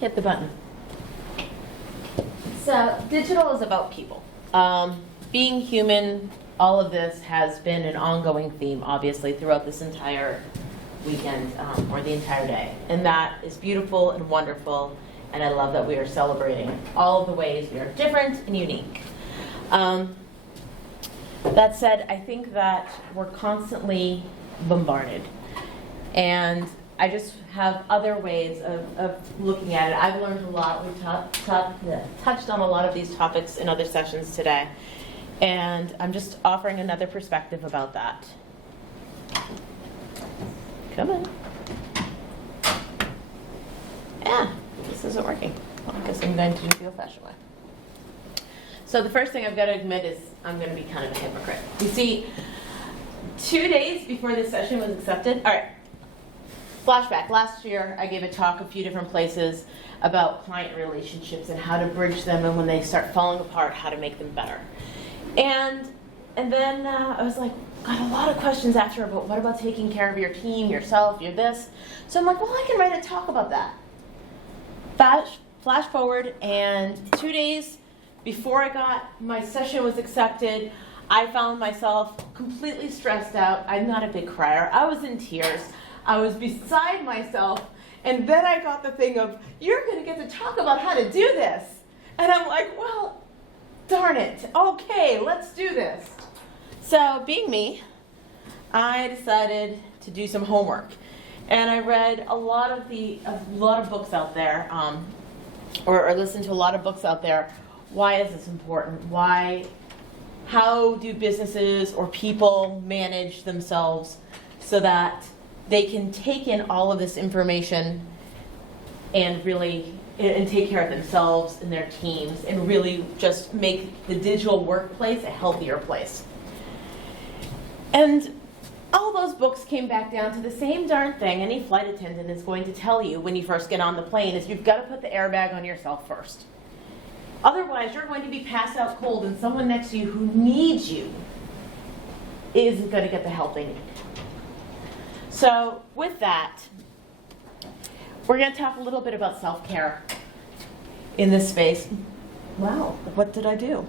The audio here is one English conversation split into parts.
hit the button. So digital is about people. Being human, all of this has been an ongoing theme, obviously, throughout this entire weekend or the entire day. And that is beautiful and wonderful, and I love that we are celebrating all of the ways we are different and unique. That said, I think that we're constantly bombarded. And I just have other ways of looking at it. I've learned a lot. We've touched on a lot of these topics in other sessions today. And I'm just offering another perspective about that. Come on. Yeah, this isn't working. Well, I guess I'm going to do the old-fashioned way. So the first thing I've got to admit is I'm going to be kind of a hypocrite. You see, 2 days before this session was accepted, all right, flashback. Last year, I gave a talk a few different places about client relationships and how to bridge them, and when they start falling apart, how to make them better. And then I was like, got a lot of questions after about what about taking care of your team, yourself, your this. So I'm like, well, I can write a talk about that. Flash forward, and 2 days before my session was accepted, I found myself completely stressed out. I'm not a big crier. I was in tears. I was beside myself. And then I got the thing of, you're going to get to talk about how to do this. And I'm like, well, darn it. Okay, let's do this. So being me, I decided to do some homework. And I read a lot of books out there, or listened to a lot of books out there. Why is this important? How do businesses or people manage themselves so that they can take in all of this information and really take care of themselves and their teams and really just make the digital workplace a healthier place? And all those books came back down to the same darn thing any flight attendant is going to tell you when you first get on the plane is you've got to put the airbag on yourself first. Otherwise, you're going to be passed out cold, and someone next to you who needs you isn't going to get the help they need. So with that, we're going to talk a little bit about self-care in this space. Wow, what did I do?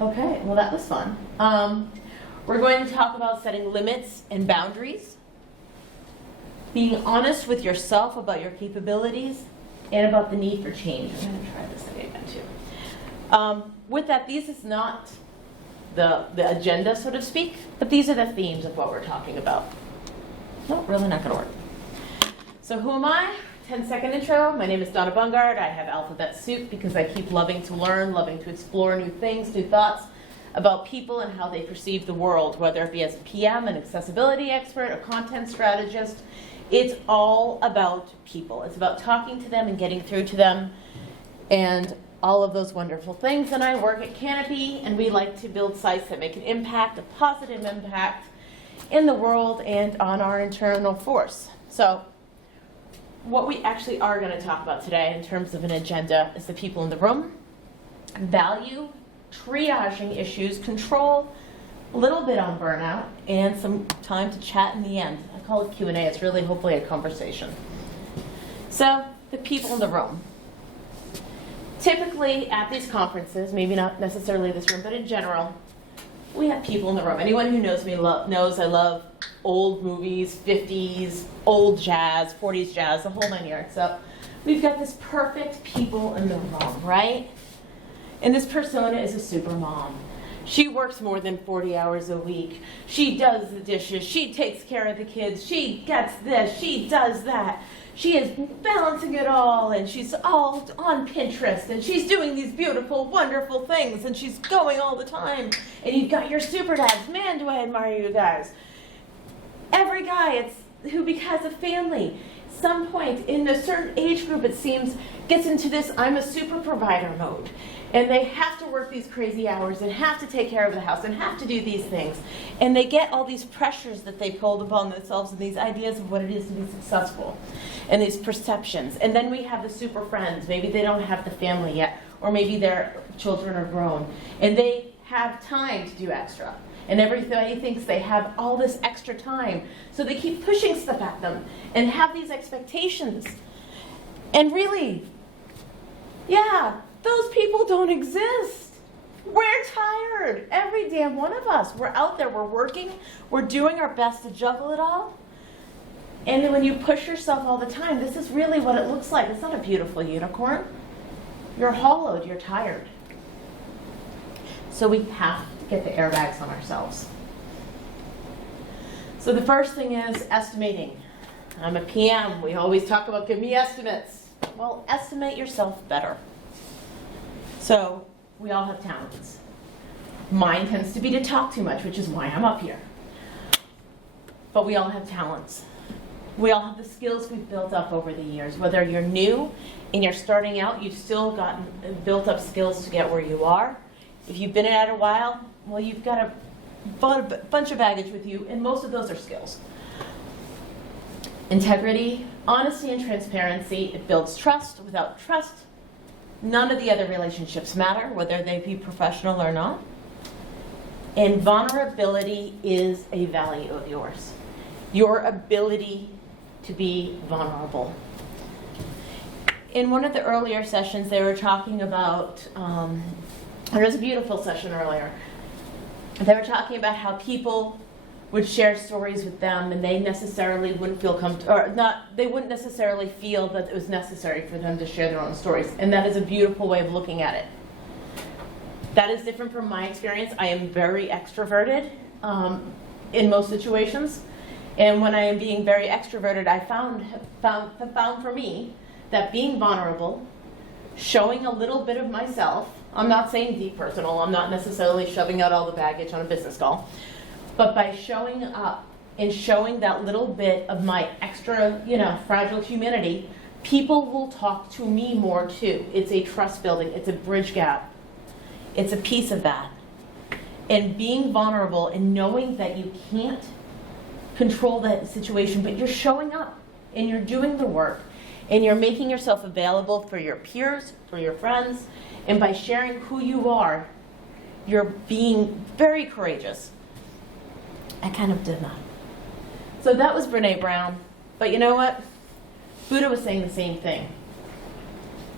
Okay, well, that was fun. We're going to talk about setting limits and boundaries, being honest with yourself about your capabilities, and about the need for change. I'm going to try this again too. With that, this is not the agenda, so to speak, but these are the themes of what we're talking about. No, really not going to work. So who am I? 10-second intro. My name is DonnaBungard. I have alphabet soup because I keep loving to learn, loving to explore new things, new thoughts about people and how they perceive the world, whether it be as a PM, an accessibility expert, a content strategist. It's all about people. It's about talking to them and getting through to them and all of those wonderful things. And I work at Kanopi, and we like to build sites that make an impact, a positive impact in the world and on our internal force. So what we actually are going to talk about today in terms of an agenda is the people in the room, value, triaging issues, control, a little bit on burnout, and some time to chat in the end. I call it Q&A. It's really hopefully a conversation. So the people in the room. Typically at these conferences, maybe not necessarily this room, but in general, we have people in the room. Anyone who knows me knows I love old movies, 50s, old jazz, 40s jazz, the whole 9 yards. So we've got this perfect people in the room, right? And this persona is a super mom. She works more than 40 hours a week. She does the dishes. She takes care of the kids. She gets this. She does that. She is balancing it all, and she's all on Pinterest, and she's doing these beautiful, wonderful things, and she's going all the time. And you've got your super dads. Man, do I admire you guys. Every guy who has a family, some point in a certain age group, it seems, gets into this I'm a super provider mode. And they have to work these crazy hours and have to take care of the house and have to do these things. And they get all these pressures that they pulled upon themselves and these ideas of what it is to be successful and these perceptions. And then we have the super friends. Maybe they don't have the family yet, or maybe their children are grown. And they have time to do extra. And everybody thinks they have all this extra time. So they keep pushing stuff at them and have these expectations And really, yeah, those people don't exist. We're tired, every damn one of us. We're out there, we're working, we're doing our best to juggle it all. And then when you push yourself all the time, this is really what it looks like. It's not a beautiful unicorn. You're hollowed, you're tired. So we have to get the airbags on ourselves. So the first thing is estimating. I'm a PM, we always talk about give me estimates. Well, estimate yourself better. So we all have talents. Mine tends to be to talk too much, which is why I'm up here. But we all have talents. We all have the skills we've built up over the years. Whether you're new and you're starting out, you've still gotten built up skills to get where you are. If you've been at it a while, well, you've got a bunch of baggage with you, and most of those are skills. Integrity, honesty, and transparency. It builds trust. Without trust, none of the other relationships matter, whether they be professional or not. And vulnerability is a value of yours. Your ability to be vulnerable. In one of the earlier sessions, they were talking about, there was a beautiful session earlier. They were talking about how people would share stories with them, and they necessarily wouldn't feel they wouldn't necessarily feel that it was necessary for them to share their own stories. And that is a beautiful way of looking at it. That is different from my experience. I am very extroverted in most situations. And when I am being very extroverted, I found for me that being vulnerable, showing a little bit of myself, I'm not saying deep personal, I'm not necessarily shoving out all the baggage on a business call, but by showing up and showing that little bit of my extra, fragile humanity, people will talk to me more too. It's a trust building, it's a bridge gap. It's a piece of that. And being vulnerable and knowing that you can't control that situation, but you're showing up and you're doing the work and you're making yourself available for your peers, for your friends, and by sharing who you are, you're being very courageous. I kind of did that. So that was Brene Brown. But you know what? Buddha was saying the same thing.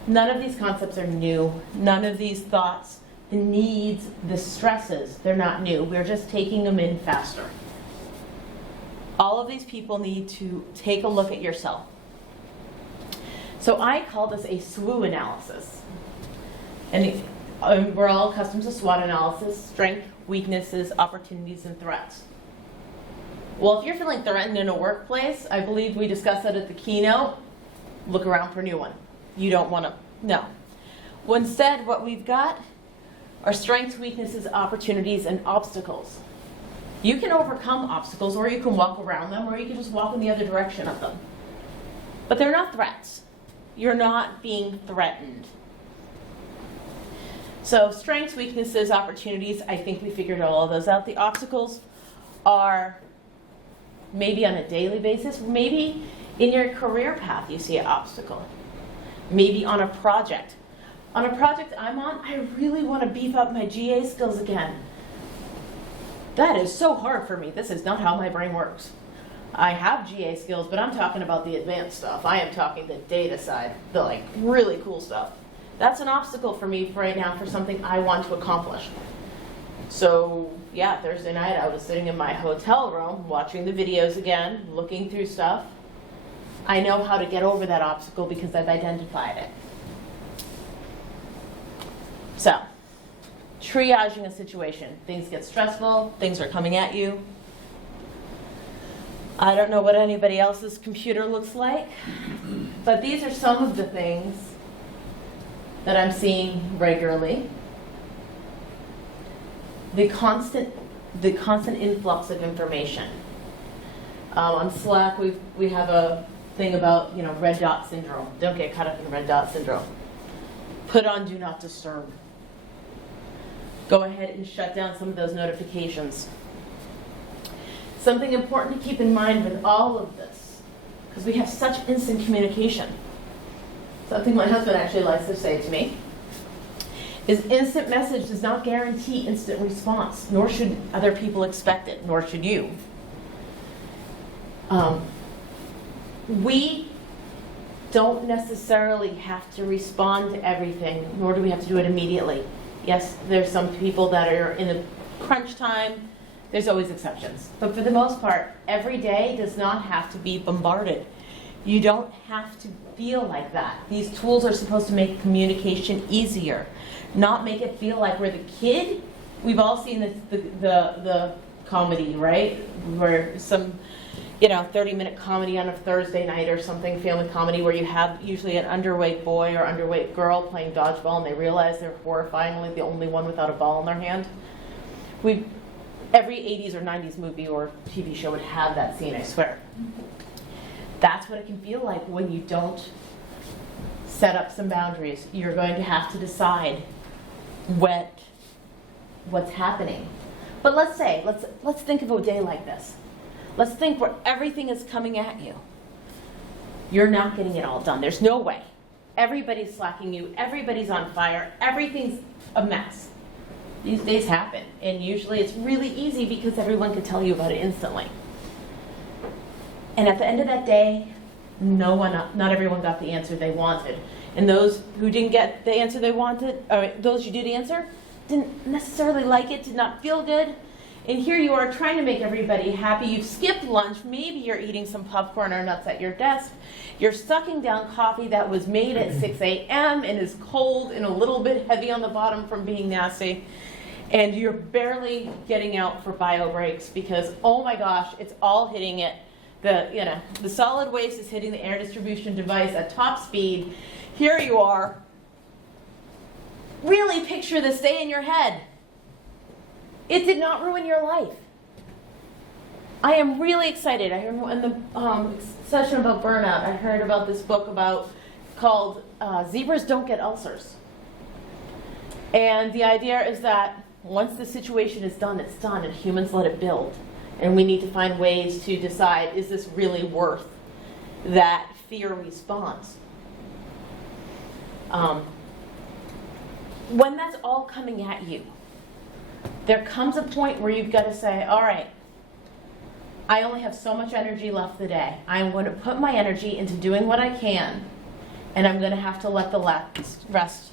None of these concepts are new. None of these thoughts, the needs, the stresses, they're not new. We're just taking them in faster. All of these people need to take a look at yourself. So I call this a SWOT analysis. And we're all accustomed to SWOT analysis: strengths, weaknesses, opportunities, and threats. Well, if you're feeling threatened in a workplace, I believe we discussed that at the keynote, look around for a new one. You don't want to, no. Well, instead, what we've got are strengths, weaknesses, opportunities, and obstacles. You can overcome obstacles, or you can walk around them, or you can just walk in the other direction of them. But they're not threats. You're not being threatened. So strengths, weaknesses, opportunities, I think we figured all of those out. The obstacles are maybe on a daily basis. Maybe in your career path you see an obstacle. Maybe on a project. On a project I'm on, I really want to beef up my GA skills again. That is so hard for me. This is not how my brain works. I have GA skills, but I'm talking about the advanced stuff. I am talking the data side, the really cool stuff. That's an obstacle for me right now for something I want to accomplish. So yeah, Thursday night I was sitting in my hotel room watching the videos again, looking through stuff. I know how to get over that obstacle because I've identified it. So, triaging a situation. Things get stressful, things are coming at you. I don't know what anybody else's computer looks like, but these are some of the things that I'm seeing regularly. The constant influx of information. On Slack, we have a thing about red dot syndrome. Don't get caught up in red dot syndrome. Put on do not disturb. Go ahead and shut down some of those notifications. Something important to keep in mind with all of this, because we have such instant communication. Something my husband actually likes to say to me is instant message does not guarantee instant response, nor should other people expect it, nor should you. We don't necessarily have to respond to everything, nor do we have to do it immediately. Yes, there's some people that are in the crunch time. There's always exceptions. But for the most part, every day does not have to be bombarded. You don't have to feel like that. These tools are supposed to make communication easier, not make it feel like we're the kid. We've all seen the comedy, right? Where some, 30-minute comedy on a Thursday night or something, family comedy, where you have usually an underweight boy or underweight girl playing dodgeball, and they realize they're horrifyingly the only one without a ball in their hand. Every 80s or 90s movie or TV show would have that scene, I swear. That's what it can feel like when you don't set up some boundaries. You're going to have to decide what's happening. But let's think of a day like this. Let's think where everything is coming at you. You're not getting it all done. There's no way. Everybody's slacking you. Everybody's on fire. Everything's a mess. These days happen. And usually it's really easy because everyone can tell you about it instantly. And at the end of that day, not everyone got the answer they wanted. And those who didn't get the answer they wanted, or those you did answer, didn't necessarily like it, did not feel good. And here you are trying to make everybody happy. You've skipped lunch. Maybe you're eating some popcorn or nuts at your desk. You're sucking down coffee that was made at 6 a.m. and is cold and a little bit heavy on the bottom from being nasty. And you're barely getting out for bio breaks because, oh my gosh, it's all hitting it. The solid waste is hitting the air distribution device at top speed. Here you are. Really picture this day in your head. It did not ruin your life. I am really excited. I heard in the session about burnout, I heard about this book called Zebras Don't Get Ulcers. And the idea is that once the situation is done, it's done, and humans let it build. And we need to find ways to decide, is this really worth that fear response? When that's all coming at you, there comes a point where you've got to say, all right, I only have so much energy left today. I'm going to put my energy into doing what I can, and I'm going to have to let the rest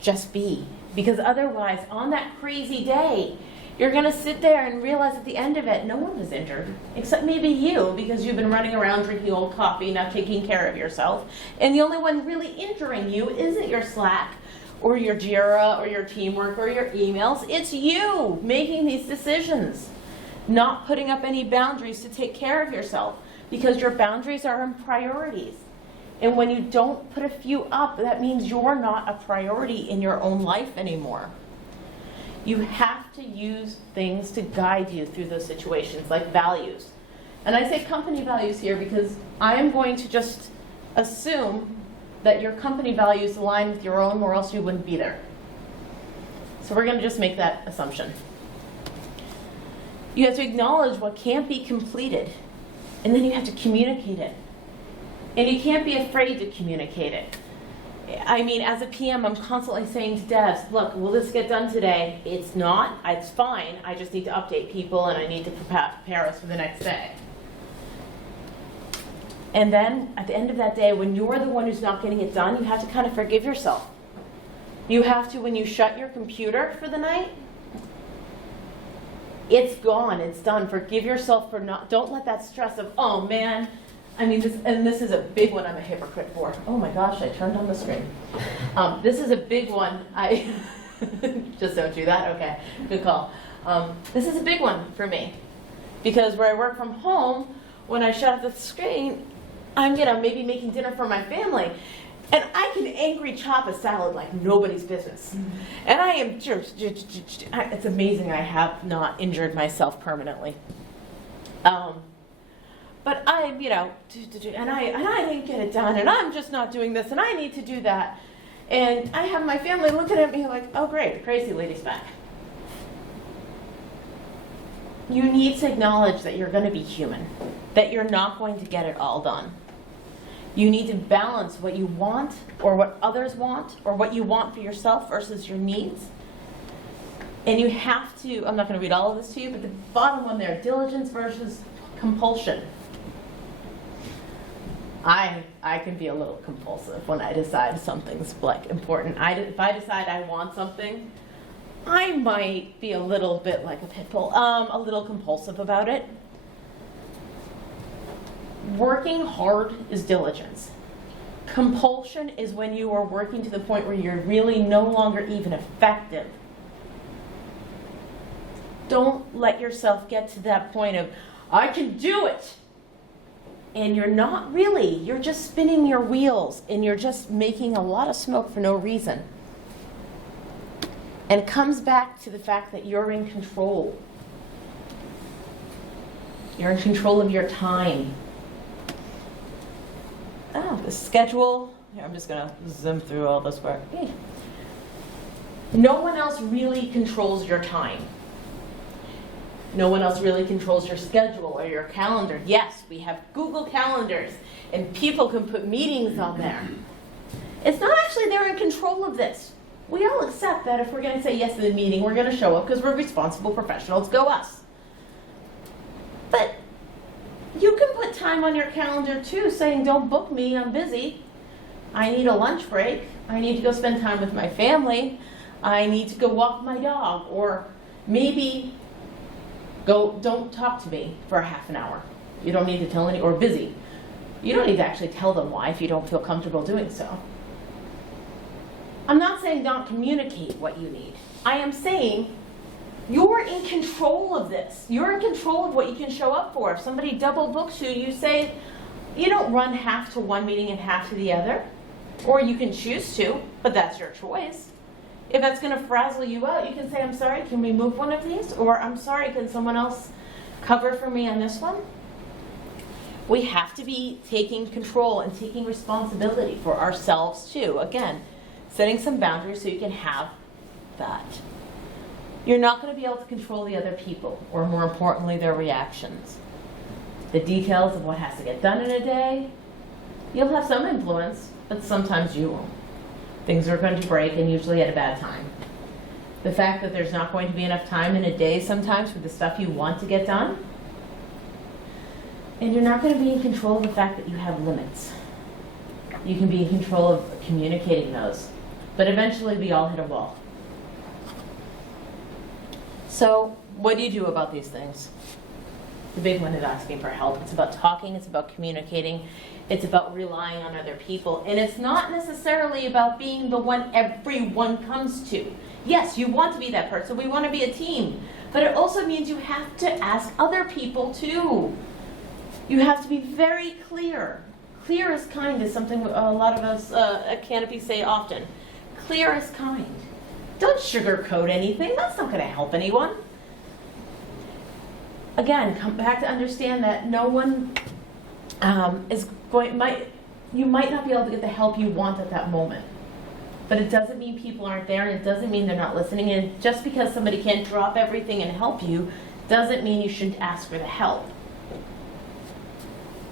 just be. Because otherwise, on that crazy day, you're going to sit there and realize at the end of it, no one was injured, except maybe you, because you've been running around drinking old coffee, not taking care of yourself. And the only one really injuring you isn't your Slack, or your Jira, or your teamwork, or your emails. It's you making these decisions, not putting up any boundaries to take care of yourself, because your boundaries are in priorities. And when you don't put a few up, that means you're not a priority in your own life anymore. You have to use things to guide you through those situations, like values. And I say company values here because I am going to just assume that your company values align with your own, or else you wouldn't be there. So we're going to just make that assumption. You have to acknowledge what can't be completed, and then you have to communicate it. And you can't be afraid to communicate it. I mean, as a PM, I'm constantly saying to devs, look, will this get done today? It's not. It's fine. I just need to update people, and I need to prepare us for the next day. And then, at the end of that day, when you're the one who's not getting it done, you have to kind of forgive yourself. You have to, when you shut your computer for the night, it's gone. It's done. Forgive yourself for not, don't let that stress of, oh, man, I mean, this is a big one I'm a hypocrite for. Oh my gosh, I turned on the screen. This is a big one. I just don't do that. Okay, good call. This is a big one for me because where I work from home, when I shut off the screen, I'm maybe making dinner for my family, and I can angry chop a salad like nobody's business. And I am just, it's amazing I have not injured myself permanently. But I, and I didn't get it done, and I'm just not doing this, and I need to do that. And I have my family looking at me like, oh great, the crazy lady's back. You need to acknowledge that you're going to be human, that you're not going to get it all done. You need to balance what you want, or what others want, or what you want for yourself versus your needs. And you have to, I'm not going to read all of this to you, but the bottom one there, diligence versus compulsion. I can be a little compulsive when I decide something's like important. If I decide I want something, I might be a little bit like a pit bull, a little compulsive about it. Working hard is diligence. Compulsion is when you are working to the point where you're really no longer even effective. Don't let yourself get to that point of, I can do it. And you're not really. You're just spinning your wheels and you're just making a lot of smoke for no reason. And it comes back to the fact that you're in control. You're in control of your time. Oh, the schedule. Here, I'm just going to zoom through all this work. Hey. No one else really controls your time. No one else really controls your schedule or your calendar. Yes, we have Google Calendars, and people can put meetings on there. It's not actually they're in control of this. We all accept that if we're going to say yes to the meeting, we're going to show up because we're responsible professionals. Go us. But you can put time on your calendar too, saying, don't book me, I'm busy. I need a lunch break. I need to go spend time with my family. I need to go walk my dog. Or maybe don't talk to me for a half an hour. You don't need to tell any, or busy. You don't need to actually tell them why if you don't feel comfortable doing so. I'm not saying don't communicate what you need. I am saying you're in control of this. You're in control of what you can show up for. If somebody double books you, you say, you don't run half to one meeting and half to the other. Or you can choose to, but that's your choice. If that's going to frazzle you out, you can say, I'm sorry, can we move one of these? Or I'm sorry, can someone else cover for me on this one? We have to be taking control and taking responsibility for ourselves too. Again, setting some boundaries so you can have that. You're not going to be able to control the other people, or more importantly, their reactions. The details of what has to get done in a day, you'll have some influence, but sometimes you won't. Things are going to break, and usually at a bad time. The fact that there's not going to be enough time in a day sometimes for the stuff you want to get done, and you're not going to be in control of the fact that you have limits. You can be in control of communicating those, but eventually we all hit a wall. So what do you do about these things? The big one is asking for help. It's about talking, it's about communicating, it's about relying on other people. And it's not necessarily about being the one everyone comes to. Yes, you want to be that person. We want to be a team. But it also means you have to ask other people too. You have to be very clear. Clear as kind is something a lot of us at Kanopi say often. Clear as kind. Don't sugarcoat anything. That's not going to help anyone. Again, come back to understand that no one you might not be able to get the help you want at that moment. But it doesn't mean people aren't there, and it doesn't mean they're not listening. And just because somebody can't drop everything and help you, doesn't mean you shouldn't ask for the help.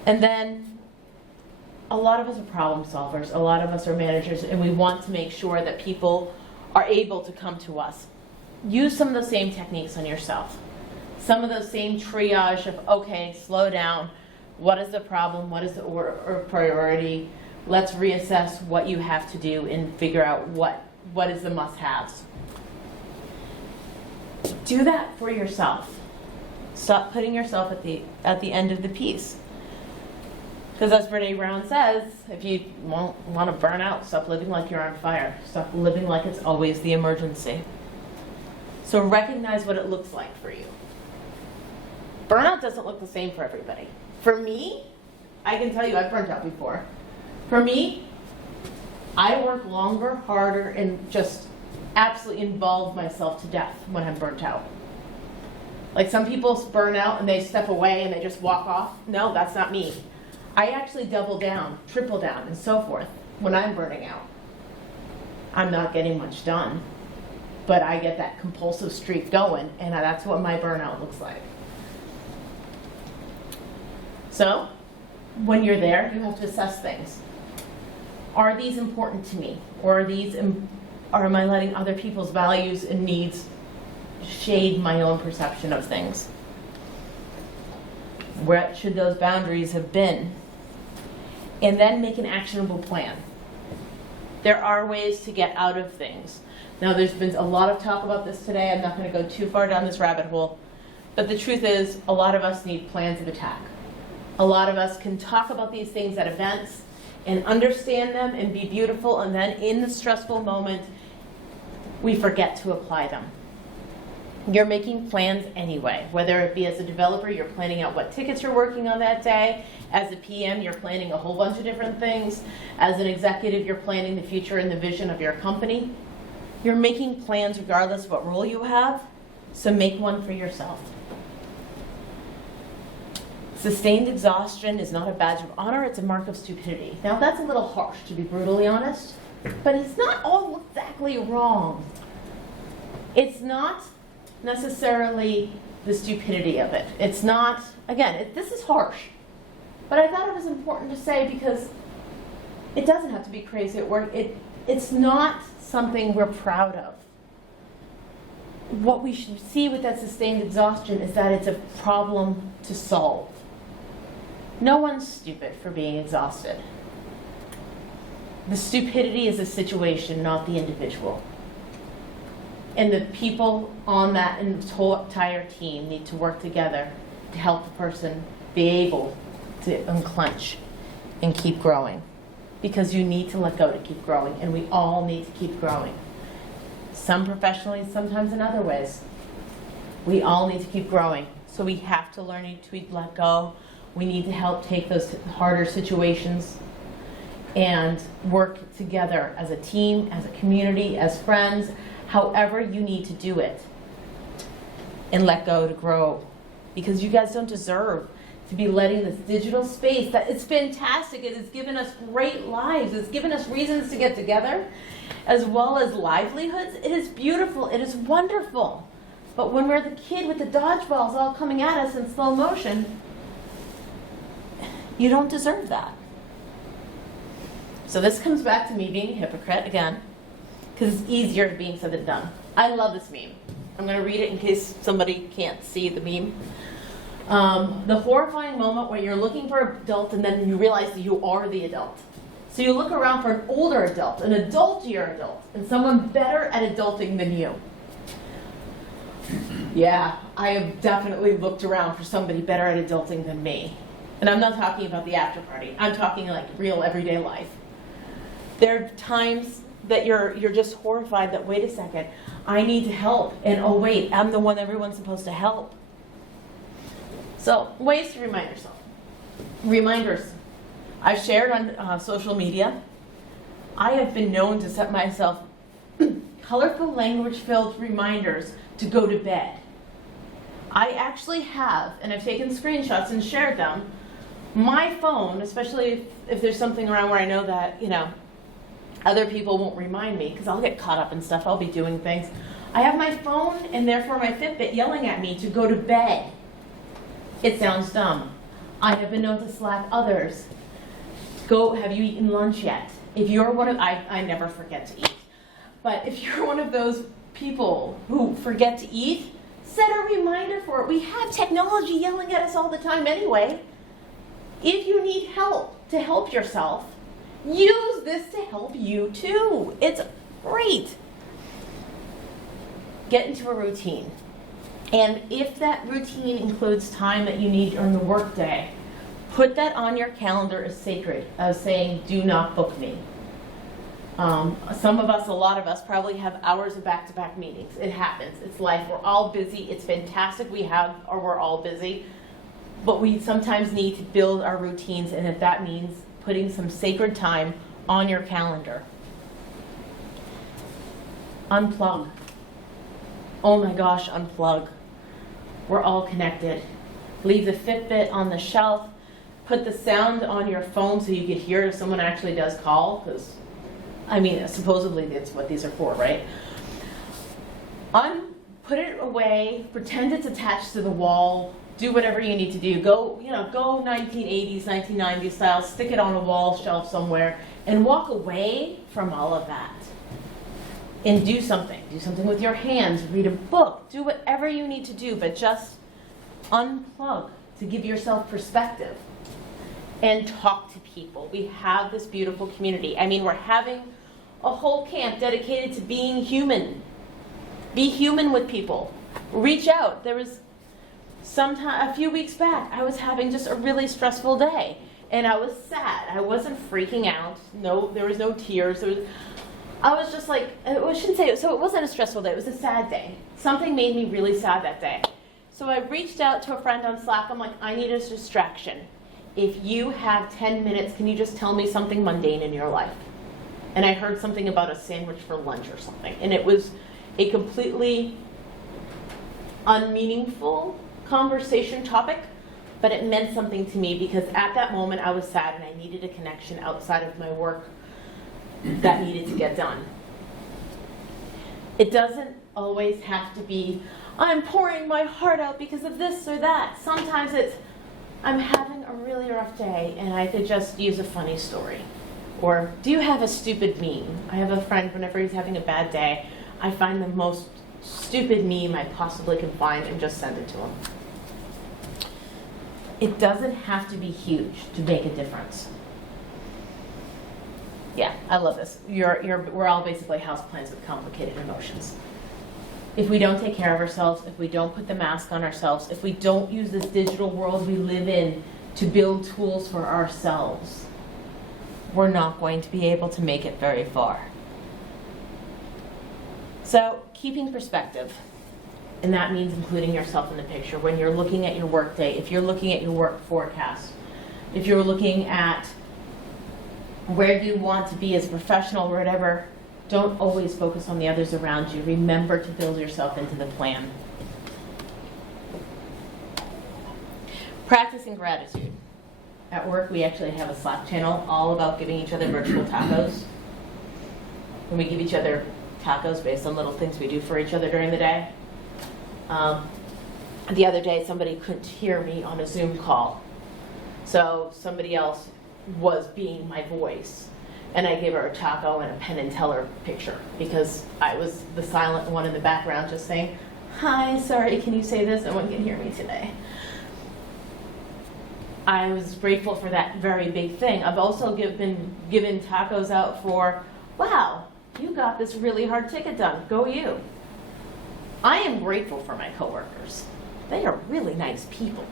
And then, a lot of us are problem solvers. A lot of us are managers, and we want to make sure that people are able to come to us. Use some of the same techniques on yourself. Some of those same triage of, okay, slow down. What is the problem? What is the or priority? Let's reassess what you have to do and figure out what is the must-haves. Do that for yourself. Stop putting yourself at the end of the piece. Because as Brene Brown says, if you want to burn out, stop living like you're on fire. Stop living like it's always the emergency. So recognize what it looks like for you. Burnout doesn't look the same for everybody. For me, I can tell you I've burnt out before. For me, I work longer, harder, and just absolutely involve myself to death when I'm burnt out. Like some people burn out and they step away and they just walk off. No, that's not me. I actually double down, triple down, and so forth when I'm burning out. I'm not getting much done, but I get that compulsive streak going, and that's what my burnout looks like. So, when you're there, you have to assess things. Are these important to me? Or am I letting other people's values and needs shade my own perception of things? What should those boundaries have been? and then make an actionable plan. There are ways to get out of things. Now, there's been a lot of talk about this today. I'm not going to go too far down this rabbit hole. But the truth is, a lot of us need plans of attack. A lot of us can talk about these things at events and understand them and be beautiful, and then in the stressful moment, we forget to apply them. You're making plans anyway, whether it be as a developer, you're planning out what tickets you're working on that day. As a PM, you're planning a whole bunch of different things. As an executive, you're planning the future and the vision of your company. You're making plans regardless of what role you have, so make one for yourself. Sustained exhaustion is not a badge of honor, it's a mark of stupidity. Now that's a little harsh, to be brutally honest, but it's not all exactly wrong. It's not necessarily the stupidity of it. It's not, again, this is harsh, but I thought it was important to say because it doesn't have to be crazy at work. It's not something we're proud of. What we should see with that sustained exhaustion is that it's a problem to solve. No one's stupid for being exhausted. The stupidity is a situation, not the individual. And the people on that entire team need to work together to help the person be able to unclench and keep growing. Because you need to let go to keep growing, and we all need to keep growing. Some professionally, sometimes in other ways. We all need to keep growing. So we have to learn to let go. We need to help take those harder situations and work together as a team, as a community, as friends, however you need to do it. And let go to grow. Because you guys don't deserve to be letting this digital space, that it's fantastic. It has given us great lives. It's given us reasons to get together, as well as livelihoods. It is beautiful. It is wonderful. But when we're the kid with the dodgeballs all coming at us in slow motion, you don't deserve that. So this comes back to me being a hypocrite again, because it's easier being said than done. I love this meme. I'm going to read it in case somebody can't see the meme. The horrifying moment when you're looking for an adult and then you realize that you are the adult. So you look around for an older adult, an adultier adult, and someone better at adulting than you. Yeah, I have definitely looked around for somebody better at adulting than me. And I'm not talking about the after party. I'm talking like real everyday life. There are times that you're just horrified that, wait a second, I need to help. And oh wait, I'm the one everyone's supposed to help. So, ways to remind yourself. Reminders. I've shared on social media. I have been known to set myself colorful language-filled reminders to go to bed. I actually have, and I've taken screenshots and shared them, my phone, especially if there's something around where I know that, other people won't remind me, because I'll get caught up in stuff, I'll be doing things. I have my phone and therefore my Fitbit yelling at me to go to bed. It sounds dumb. I have been known to Slack others. Go, have you eaten lunch yet? If you're one of, I never forget to eat, but if you're one of those people who forget to eat, set a reminder for it. We have technology yelling at us all the time anyway. If you need help to help yourself, use this to help you too. It's great. Get into a routine. And if that routine includes time that you need during the workday, put that on your calendar as sacred, as saying, do not book me. Some of us, a lot of us, probably have hours of back-to-back meetings. It happens. It's life. We're all busy. It's fantastic we're all busy. But we sometimes need to build our routines, and if that means putting some sacred time on your calendar. Unplug. Oh my gosh, unplug. We're all connected. Leave the Fitbit on the shelf. Put the sound on your phone so you can hear if someone actually does call, because, supposedly that's what these are for, right? Put it away, pretend it's attached to the wall, do whatever you need to do. Go 1980s, 1990s style, stick it on a wall shelf somewhere, and walk away from all of that. And do something. Do something with your hands, read a book, do whatever you need to do, but just unplug to give yourself perspective. and talk to people. We have this beautiful community. I mean, we're having a whole camp dedicated to being human. Be human with people. Reach out. There was a few weeks back, I was having just a really stressful day, and I was sad. I wasn't freaking out. No, there was no tears. I was just like, I shouldn't say it. So it wasn't a stressful day. It was a sad day. Something made me really sad that day. So I reached out to a friend on Slack. I'm like, I need a distraction. If you have 10 minutes, can you just tell me something mundane in your life? And I heard something about a sandwich for lunch or something. And it was a completely unmeaningful conversation topic, but it meant something to me because at that moment I was sad and I needed a connection outside of my work that needed to get done. It doesn't always have to be, I'm pouring my heart out because of this or that. Sometimes it's, I'm having a really rough day and I could just use a funny story. Or, do you have a stupid meme? I have a friend, whenever he's having a bad day, I find the most stupid meme I possibly can find and just send it to him. It doesn't have to be huge to make a difference. Yeah, I love this. We're all basically houseplants with complicated emotions. If we don't take care of ourselves, if we don't put the mask on ourselves, if we don't use this digital world we live in to build tools for ourselves, we're not going to be able to make it very far. So, keeping perspective, and that means including yourself in the picture. When you're looking at your work day, if you're looking at your work forecast, if you're looking at where you want to be as a professional or whatever, don't always focus on the others around you. Remember to build yourself into the plan. Practicing gratitude. At work, we actually have a Slack channel all about giving each other virtual tacos. And we give each other tacos based on little things we do for each other during the day. The other day, somebody couldn't hear me on a Zoom call. So somebody else was being my voice. And I gave her a taco and a Penn and Teller picture because I was the silent one in the background just saying, hi, sorry, can you say this? No one can hear me today. I was grateful for that very big thing. I've also been given tacos out for, wow, you got this really hard ticket done. Go you. I am grateful for my coworkers. They are really nice people.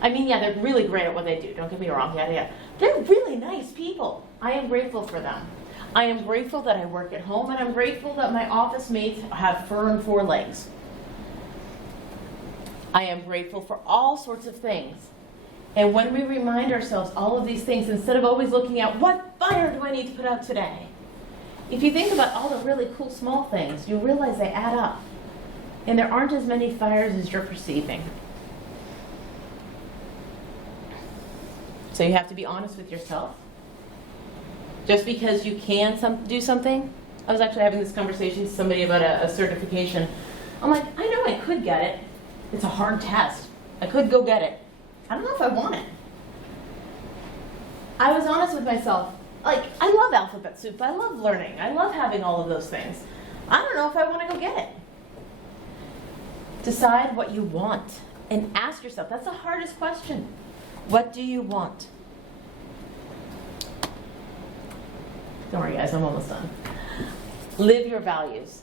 I mean, yeah, they're really great at what they do. Don't get me wrong, yada, yada. They're really nice people. I am grateful for them. I am grateful that I work at home, and I'm grateful that my office mates have fur and 4 legs. I am grateful for all sorts of things. And when we remind ourselves all of these things, instead of always looking at what fire do I need to put out today, if you think about all the really cool small things, you realize they add up. And there aren't as many fires as you're perceiving. So you have to be honest with yourself. Just because you can do something. I was actually having this conversation with somebody about a certification. I'm like, I know I could get it. It's a hard test. I could go get it. I don't know if I want it. I was honest with myself. Like, I love alphabet soup. I love learning. I love having all of those things. I don't know if I want to go get it. Decide what you want and ask yourself. That's the hardest question. What do you want? Don't worry, guys, I'm almost done. Live your values.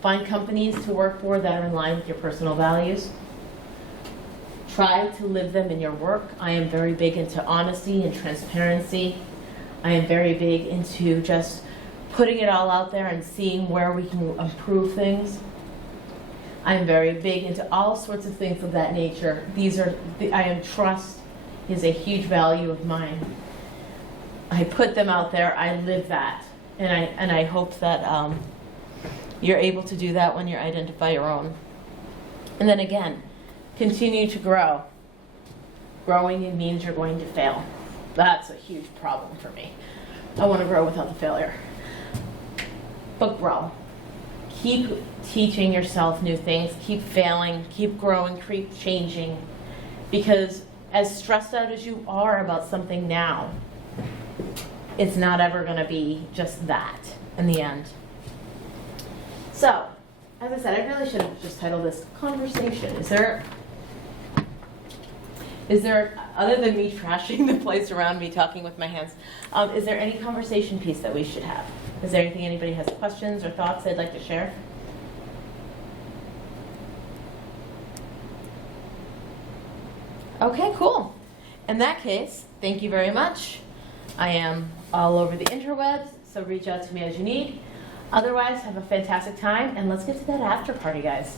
Find companies to work for that are in line with your personal values. Try to live them in your work. I am very big into honesty and transparency. I am very big into just putting it all out there and seeing where we can improve things. I am very big into all sorts of things of that nature. Trust is a huge value of mine. I put them out there. I live that, and I hope that you're able to do that when you identify your own. And then again, continue to grow. Growing means you're going to fail. That's a huge problem for me. I want to grow without the failure. But grow. Keep teaching yourself new things. Keep failing. Keep growing. Keep changing. Because as stressed out as you are about something now, it's not ever going to be just that in the end. So, as I said, I really should have just titled this Conversation. Is there, other than me trashing the place around me, talking with my hands, is there any conversation piece that we should have? Is there anything anybody has questions or thoughts they'd like to share? Okay, cool. In that case, thank you very much. I am all over the interwebs, so reach out to me as you need. Otherwise, have a fantastic time, and let's get to that after party, guys.